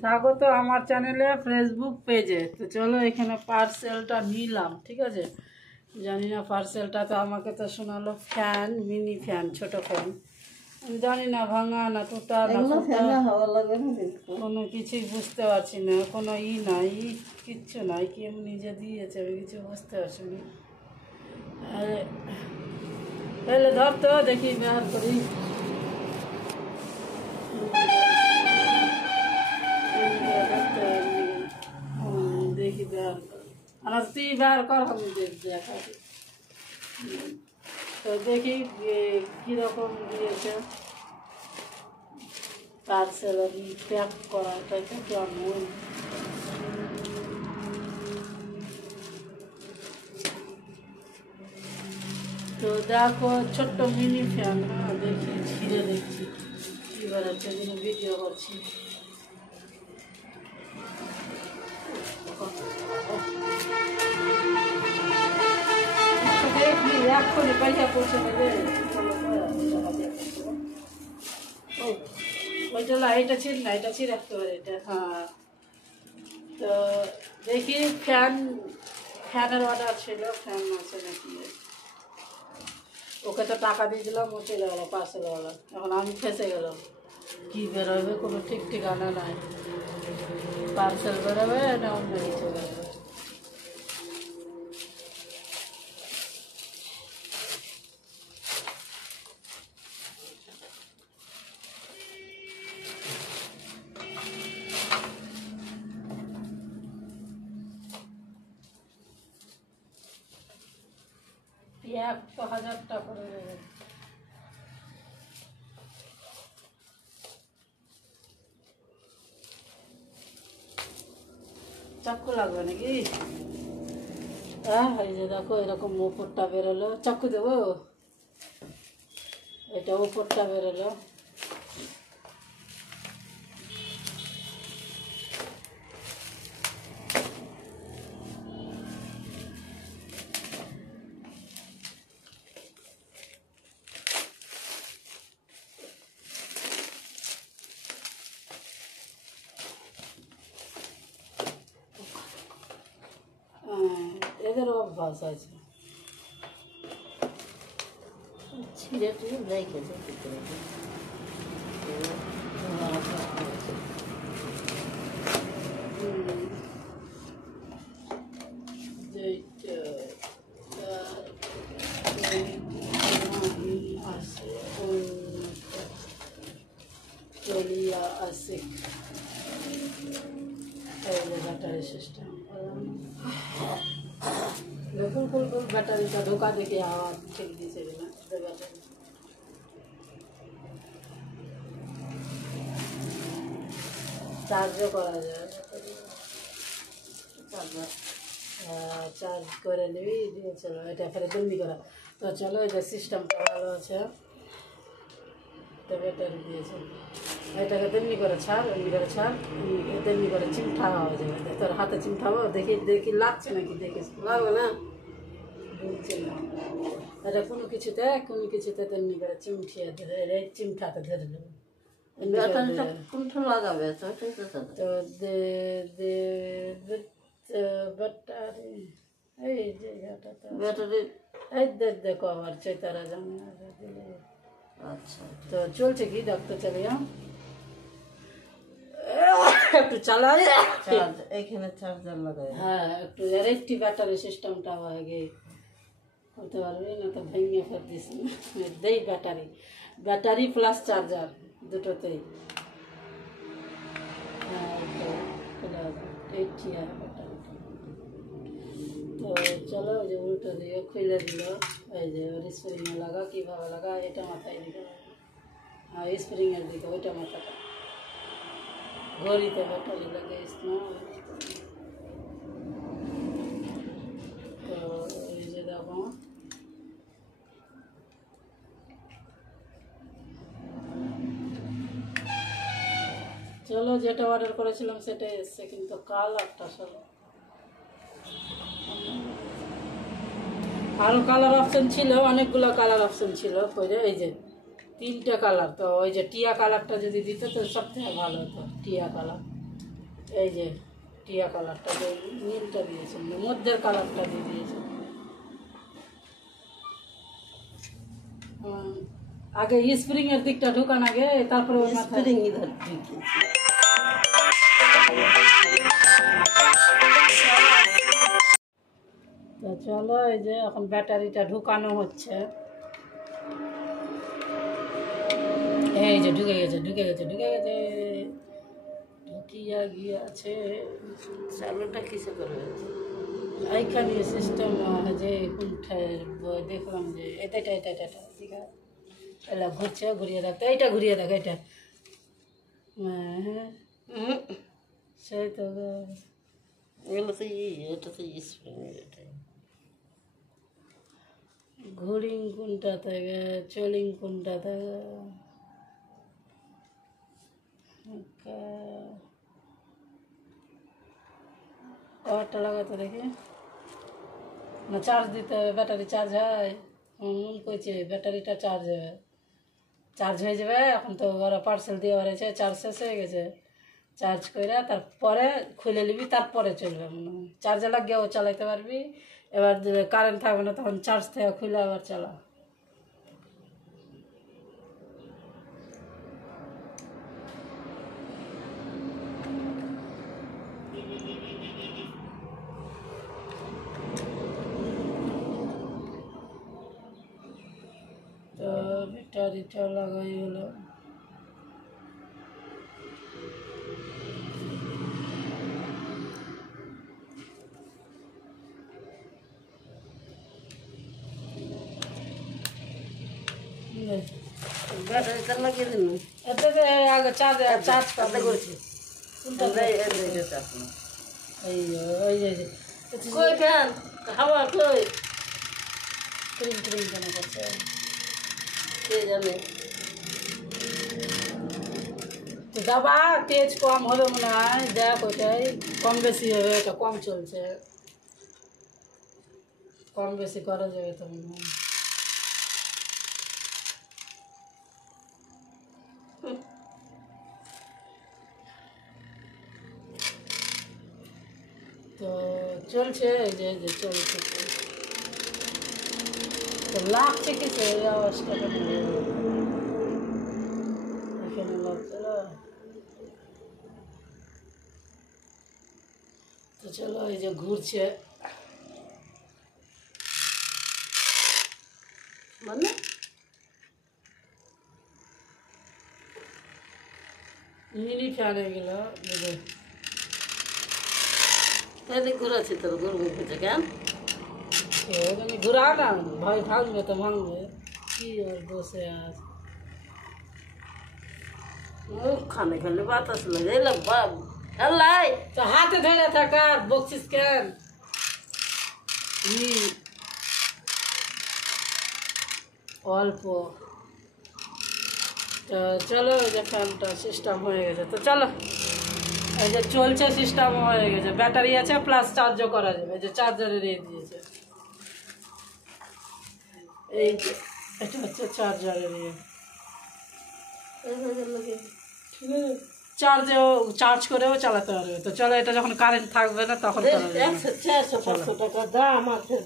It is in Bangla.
স্বাগত আমার চ্যানেলে ফেসবুক পেজে। তো চলো এখানে পার্সেলটা নিলাম, ঠিক আছে। জানি না পার্সেলটা তো আমাকে তো শোনালো ফ্যান, মিনি ফ্যান, ছোট ফ্যান। আমি জানি না ভাঙা না টুটা না কোনো কিছুই বুঝতে পারছি না, কোনো নাই কিচ্ছু নাই, কি আমি নিজে দিয়েছে আমি কিছু বুঝতে পারছি না। তাহলে ধর তো দেখি বের করি, দেখি বের আমার তুই বের কর, আমি দেখা। তো দেখি কীরকম দিয়েছে পার্সেল প্যাক করাটা কেমন। তো দেখো ছোট্ট মিনি ফ্যান, দেখি ছিঁড়ে দেখছি কী বেড়াচ্ছে, যেন ভিডিও করছি। এক্ষুনি পয়সা পৌঁছে নেবে। ওইটা এটা ছিল না, এটা ছিল রাখতে পারে এটা। হ্যাঁ, তো দেখি ফ্যানের অর্ডার ছিল, ফ্যান আছে নাকি। ওকে তো টাকা দিয়ে দিলাম, ও চলে গেলো পার্সেলওয়ালা। এখন আমি ফেঁসে গেলাম, কী বেরোবে কোনো ঠিক ঠিকানা নাই। পার্সেল বেরোবে না অন্য কিছু বেরোবে। এক তো 1000 টাকা করে দেবে। চাকু লাগবে নাকি? হ্যাঁ, এই যে দেখো এরকম উপরটা বেরোলো, চাকু দেবো, এটা উপরটা বেরোলো। এদের অভ্যাস আছে, ছিঁড়ে টিড়ে রেখেছে। চলিয়া আসে ব্যাটারি সিস্টেম, দেখুন ফুল ব্যাটারিটা ঢোকা দেখে আওয়াজ ঠিক দিয়েছে না ব্যাটারি। চার্জও করা যায়, চার্জ করে নিবি দিয়ে চলো, এটা ফেলে তেমনি করা। তো চলো, এই যে সিস্টেমটা ভালো আছে, তো ব্যাটারি দিয়েছে। এটাকে তেমনি করে ছাড়, এমনি করে ছাড়, তেমনি করে চিমঠা হয়ে যাবে। তোর হাতে চিমঠাবো, দেখি দেখি লাগছে নাকি, দেখিস লাগবে না, বুঝছে না। এটা কোনো কিছুতে তেমনি করে চিমঠিয়ে ধরে, চিমঠাতে ধরে দেবে। কোনটা লাগাবে তো ব্যাটারি, এই যে ব্যাটারি এই দেখো আবার চৈতারা জানে দিলে। আচ্ছা, তো চলছে কি দেখতে চালিয়ে একটু চালাই, এখানে চার্জার লাগাই। হ্যাঁ, একটু একটি ব্যাটারি সিস্টেমটা আগে করতে পারবি না তো ভেঙে ফেলতিস দেই। ব্যাটারি প্লাস চার্জার দুটোতেই। হ্যাঁ, তো চলো, ওই যে উল্টো দিয়ে খুলে দিল, এই যে ওর স্প্রিংয়ে লাগা, কীভাবে লাগা এটা মাথায় দিতে হবে। হ্যাঁ, স্প্রিংয়ের দিকে ওইটা মাথাটা, ঘড়িতে ব্যাটারি লাগাইস না। তো এই যে দেখো, চলো যেটা অর্ডার করেছিলাম সেটাই এসছে, কিন্তু কালারটা সব আরও কালার অপশন ছিল, অনেকগুলো কালার অপশন ছিল। এই যে 3টে কালার, তো ওই যে টিয়া কালারটা যদি দিত তো সবথেকে ভালো হতো, টিয়া কালার। এই যে টিয়া কালারটা, যে নীলটা দিয়েছেন, মধ্যের কালারটা দিয়ে দিয়েছেন। আগে স্প্রিং এর দিকটা ঢুকান আগে, তারপরে স্প্রিং ইধার ঢুকিয়েছি। তো চলো, এই যে এখন ব্যাটারিটা ঢুকানো হচ্ছে। এই যে ঢুকে গেছে, ঢুকে গেছে, ঢুকে গেছে, ঢুকিয়া গিয়াছে। চালুটা কিসে করবে? এইখানে সিস্টেম যে কোনটায় দেখলাম যে এটা এটা এটা এটা ঠিক আছে, এলা ঘুরছে, ঘুরিয়ে রাখতে, এইটা ঘুরিয়ে দেখ, এটা হ্যাঁ সেই তো। এগুলো তো এটা তো স্প্রিং, এটাই ঘুরিং কোনটা থেকে, চলিং কোনটা থেকে, কভারটা লাগাতে দেখি না, চার্জ দিতে হবে, ব্যাটারি চার্জ হয়, মন করছে ব্যাটারিটা চার্জ হবে, চার্জ হয়ে যাবে। এখন তো ওরা পার্সেল দিয়ে বেড়েছে, চার্জ শেষ হয়ে গেছে, চার্জ করে তারপরে খুলে নিবি, তারপরে চলবে মনে হয়। চার্জে লাগিয়েও চালাইতে পারবি, এবার কারেন্ট থাকবে না তখন চার্জ থেকে খুলে আবার চালা। তো ব্যাটারিটা লাগাই হলো। ব্যাটারিটা লাগিয়ে দিন। এতে আগে চার্জ চার্জ আদা করছি এই ওই যে কই ফ্যান হাওয়া কই ক্রিম ক্রিম কেন করছে কে জানে। তো দাবা তেজ কম হবে মনে হয়, দেখ ওইটাই কম বেশি হবে, এটা কম চলছে, কম বেশি করা যাবে তো মনে হয়। তো চলছে, এই যে চলছে, তো লাগছে কিছু এই আওয়াজটা এখানে লাগছে না। তো চলো, এই যে ঘুরছে, মানে মিনি ফ্যান এগুলো তাহলে ঘুরাচ্ছি তোর গরু মুখেছে কেন? ঘুরা না, ভাই ভাঙবে তো ভাঙবে, কি আর বসে আছে মুখ খানে খালি বাতাস লাগে এলাম বাব আল্লাই। তো হাতে ধরে থাকার বকছিস কেন? অল্প। তো চলো, এই যে ফ্যানটা সিস্টেম হয়ে গেছে, তো চলো এই যে চলছে, সিস্টেম হয়ে গেছে, ব্যাটারি আছে প্লাস চার্জও করা যাবে, এই যে চার্জারে দিয়ে দিয়েছে, এই যে এটা হচ্ছে চার্জারের ইয়ে, ঠিক আছে, চার্জ করেও চালাতে পারবে। তো চলো, এটা যখন কারেন্ট থাকবে না তখন 100-400-500 টাকা দাম আছে।